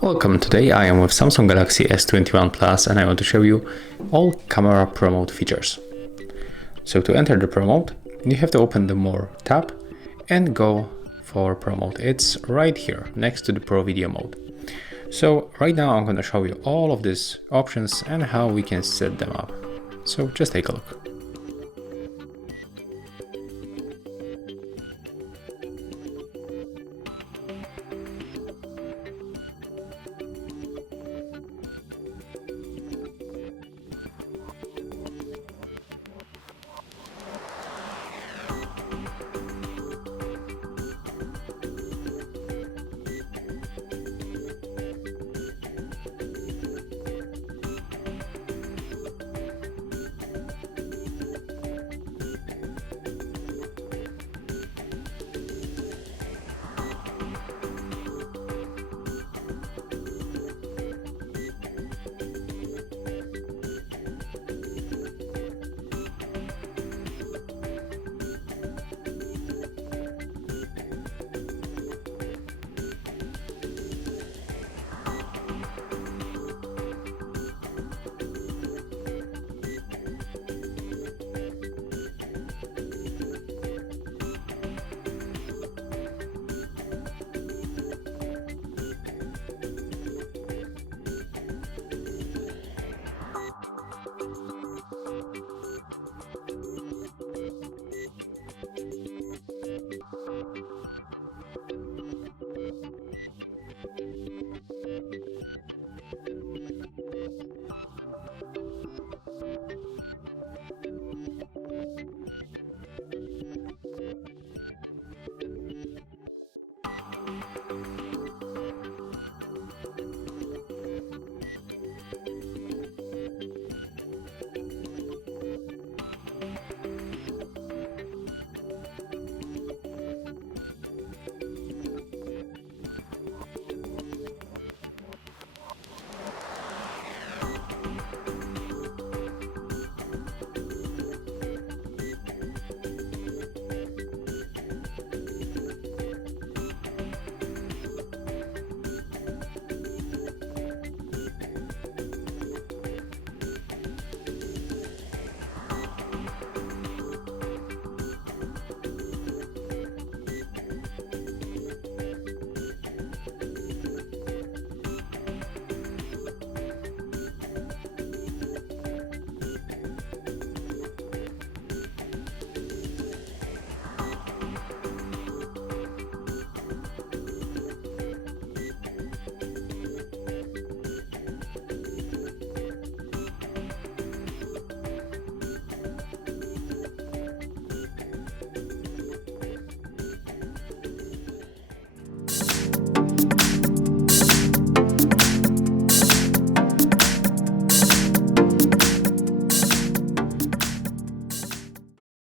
Welcome, today I am with Samsung Galaxy S21+ and I want to show you all camera Pro Mode features. So to enter the Pro Mode, you have to open the More tab and go for Pro Mode. It's right here next to the Pro Video Mode. So right now I'm going to show you all of these options and how we can set them up. So just take a look.